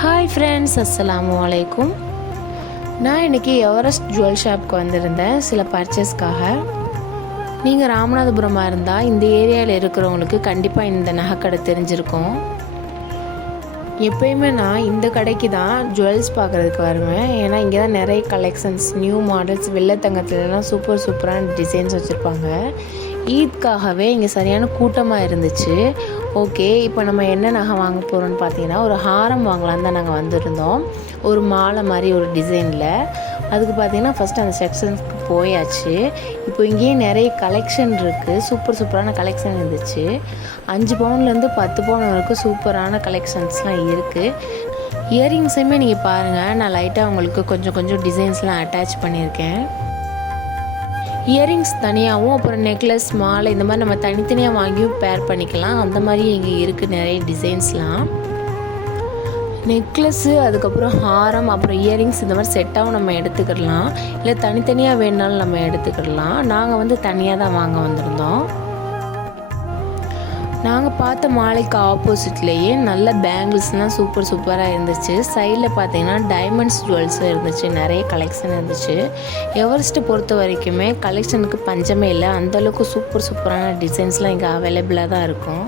Hi friends, அஸ்ஸலாமு அலைக்கும். நான் இன்றைக்கி எவரெஸ்ட் ஜுவல் ஷாப்க்கு வந்திருந்தேன் சில பர்ச்சேஸ்க்காக. நீங்கள் ராமநாதபுரமாக இருந்தால் இந்த ஏரியாவில் இருக்கிறவங்களுக்கு கண்டிப்பாக இந்த நகைக்கடை தெரிஞ்சிருக்கும். எப்பயுமே நான் இந்த கடைக்கு தான் ஜுவல்ஸ் பார்க்குறதுக்கு வருவேன். ஏன்னா இங்கே தான் நிறைய கலெக்ஷன்ஸ், நியூ மாடல்ஸ், வெள்ளைத்தங்கத்துலலாம் சூப்பரான டிசைன்ஸ் வச்சுருப்பாங்க. ஈத்காகவே இங்கே சரியான கூட்டமாக இருந்துச்சு. ஓகே, இப்போ நம்ம என்ன நகை வாங்க போகிறோம்னு பார்த்தீங்கன்னா, ஒரு ஹாரம் வாங்கலான்னு தான் நாங்கள் வந்திருந்தோம். ஒரு மாலை மாதிரி ஒரு டிசைனில். அதுக்கு பார்த்தீங்கன்னா ஃபஸ்ட்டு அந்த செக்ஷன்ஸ்க்கு போயாச்சு. இப்போ இங்கேயே நிறைய கலெக்ஷன் இருக்குது. சூப்பரான கலெக்ஷன் இருந்துச்சு. 5 பவுன்லேருந்து 10 பவுன் வரைக்கும் சூப்பரான கலெக்ஷன்ஸ்லாம் இருக்குது. இயரிங்ஸையுமே நீங்கள் பாருங்கள், நான் லைட்டாக உங்களுக்கு கொஞ்சம் டிசைன்ஸ்லாம் அட்டாச் பண்ணியிருக்கேன். இயரிங்ஸ் தனியாகவும், அப்புறம் நெக்லஸ், மாலை இந்த மாதிரி நம்ம தனித்தனியாக வாங்கியும் பேர் பண்ணிக்கலாம். அந்த மாதிரி இங்கே இருக்குது நிறைய டிசைன்ஸ்லாம். நெக்லஸ்ஸு, அதுக்கப்புறம் ஹாரம், அப்புறம் இயரிங்ஸ் இந்த மாதிரி செட்டாகவும் நம்ம எடுத்துக்கிடலாம். இல்லை தனித்தனியாக வேணுனாலும் நம்ம எடுத்துக்கிடலாம். நாங்கள் தனியாக தான் வாங்க வந்திருந்தோம். நாங்கள் பார்த்த மாலைக்கு ஆப்போசிட்லேயே நல்ல பேங்கிள்ஸ்லாம் சூப்பராக இருந்துச்சு. சைடில் பார்த்தீங்கன்னா டைமண்ட்ஸ் ஜுவல்ஸும் இருந்துச்சு. நிறைய கலெக்ஷன் இருந்துச்சு. எவரெஸ்ட்டை பொறுத்த வரைக்குமே கலெக்ஷனுக்கு பஞ்சமே இல்லை. அந்தளவுக்கு சூப்பரான டிசைன்ஸ்லாம் இங்கே அவைலபிளாக தான் இருக்கும்.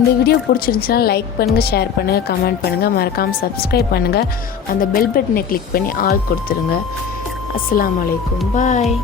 இந்த வீடியோ பிடிச்சிருந்துச்சுன்னா லைக் பண்ணுங்கள், ஷேர் பண்ணுங்கள், கமெண்ட் பண்ணுங்கள், மறக்காமல் சப்ஸ்கிரைப் பண்ணுங்கள். அந்த பெல் பட்டனை கிளிக் பண்ணி ஆல் கொடுத்துருங்க. அஸ்ஸலாமு அலைக்கும். பாய்.